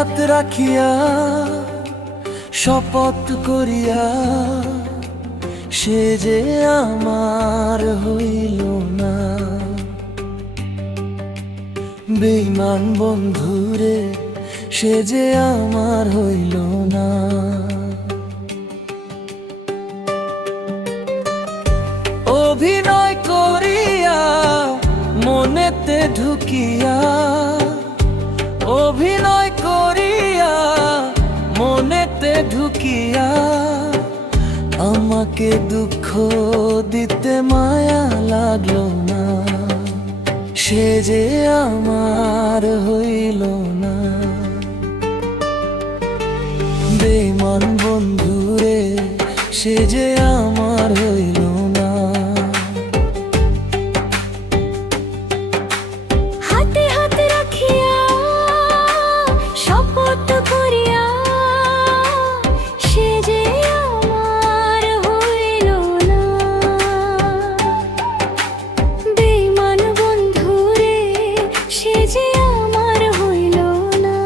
হাত রাখিয়া শপথ করিয়া সে যে আমার হইল না। বেঈমান বন্ধুরে সে যে আমার হইল না। অভিনয় করিয়া মনেতে ঢুকিয়া, অভিনয় করিয়া মনেতে ঢুকিয়া আমাকে দুঃখ দিতে মায়া লাগলো না। সে যে আমার হইল না। বেঈমান বন্ধুরে সে যে আমার হইল না। হাতে হাতে রাখিয়া শপথ করিয়া সে যে আমার হইল না। বেঈমান বন্ধুরে সে যে আমার হইল না।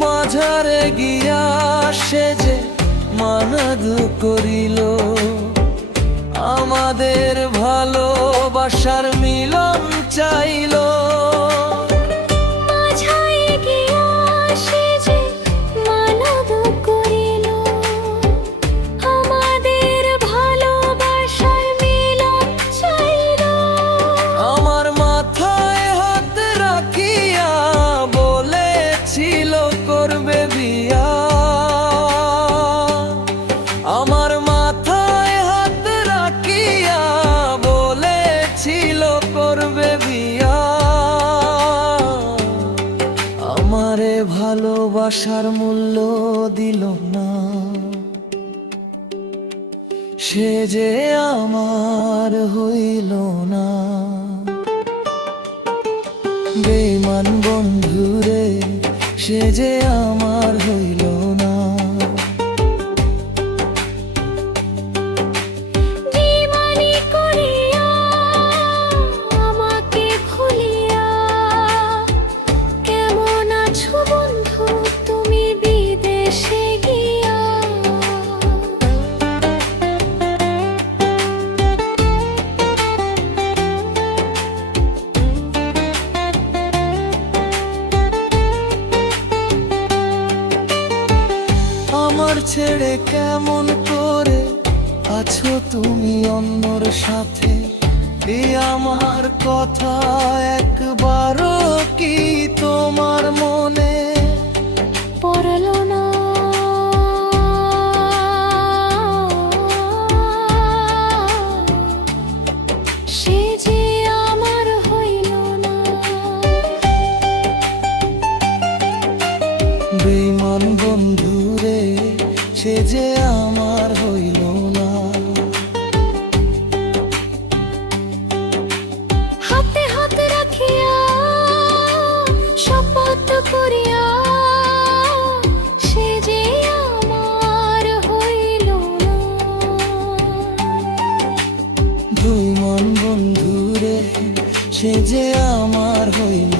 মাঝারে গিয়া সে যে মানদ করিল, আমাদের ভালোবাসার মিলন চাইল। মাঝারে গিয়া সে যে মানদ করিল, আমাদের ভালোবাসার মিলন চাইল। আমার মাথায় হাত রাখিয়া বলেছিল করবে বিয়া। আমার মাথায় হাত রাখিয়া বলেছিল করবে বিয়া। আমারে ভালোবাসার মূল্য দিল না। সে যে আমার হইল না। বেঈমান বন্ধুরে সে যে আমার হইল না। বেঈমানি করিয়া আমাকে ভুলিয়া কেমন আছো বন্ধু তুমি বিদেশে গিয়া। আমার ছেড়ে কেমন করে আছো তুমি অন্যর সাথে। এই আমার কথা একবারও কি তোমার মনে পড়ল না। সে যে আমার হইল না। বেঈমান বন্ধুরে সে যে আমার হইল না। হাতে হাতে রাখিয়া শপথ করিয়া সে যে আমার হইল না। দুই মন বন্ধুরে সে যে আমার হইল